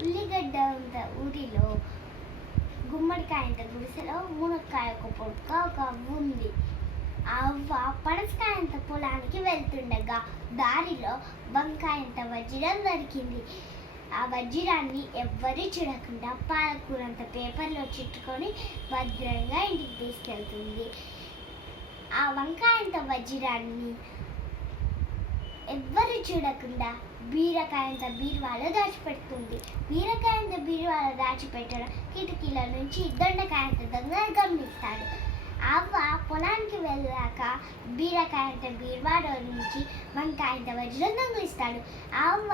ఉల్లిగడ్డ అంత ఊరిలో గుమ్మడికాయ అంత గుడిసెలో మునక్కాయ ఒక పొక్క ఒక అవ్వ ఉంది. ఆ అవ్వ పనసకాయ అంత పొలానికి వెళ్తుండగా దారిలో వంకాయ అంత వజ్రం దొరికింది. ఆ వజ్రాన్ని ఎవ్వరూ చూడకుండా పాలకూరంత పేపర్లో చుట్టుకొని భద్రంగా ఇంటికి తీసుకెళ్తుంది. ఆ వంకాయ అంత వజ్రాన్ని ఎవ్వరు చూడకుండా బీరకాయంత బీరువాలో దాచిపెడుతుంది. బీరకాయంత బీరువాలో దాచిపెట్టడం కిటికీల నుంచి దొండకాయంత దొంగ గమనిస్తాడు. అవ్వ పొలానికి వెళ్ళాక బీరకాయంత బీరువాలో నుంచి వంకాయంత వజ్రం దొంగిలిస్తాడు. అవ్వ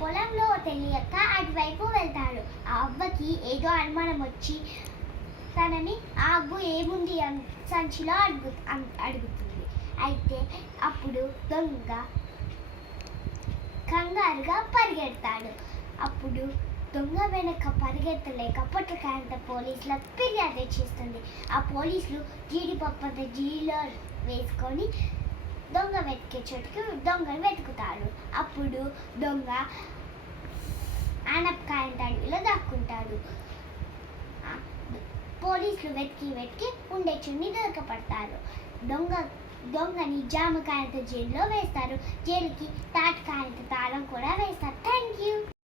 పొలంలో తెలియక అటువైపు వెళ్తాడు. ఆ అవ్వకి ఏదో అనుమానం వచ్చి తనని ఆగు ఏముంది సంచిలో అడుగుతుంది. అయితే అప్పుడు దొంగ కంగారుగా పరిగెడతాడు. అప్పుడు దొంగ వెనక పరిగెత్తలేక పొట్లకాయంత పోలీసులకు ఫిర్యాదు చేస్తుంది. ఆ పోలీసులు జీడిపప్పు అంత జీలో వేసుకొని దొంగ వెతికే చోటుకి దొంగను వెతుకుతాడు. అప్పుడు దొంగ ఆనపకాయంత అడవిలో దాక్కుంటాడు. పోలీసులు వెతికి ఉండే చున్ని దొరకపడతారు. దొంగని జామకాయంత జైల్లో వేస్తారు. జైలుకి తాటికాయంత తాళం కూడా వేస్తారు. Thank you.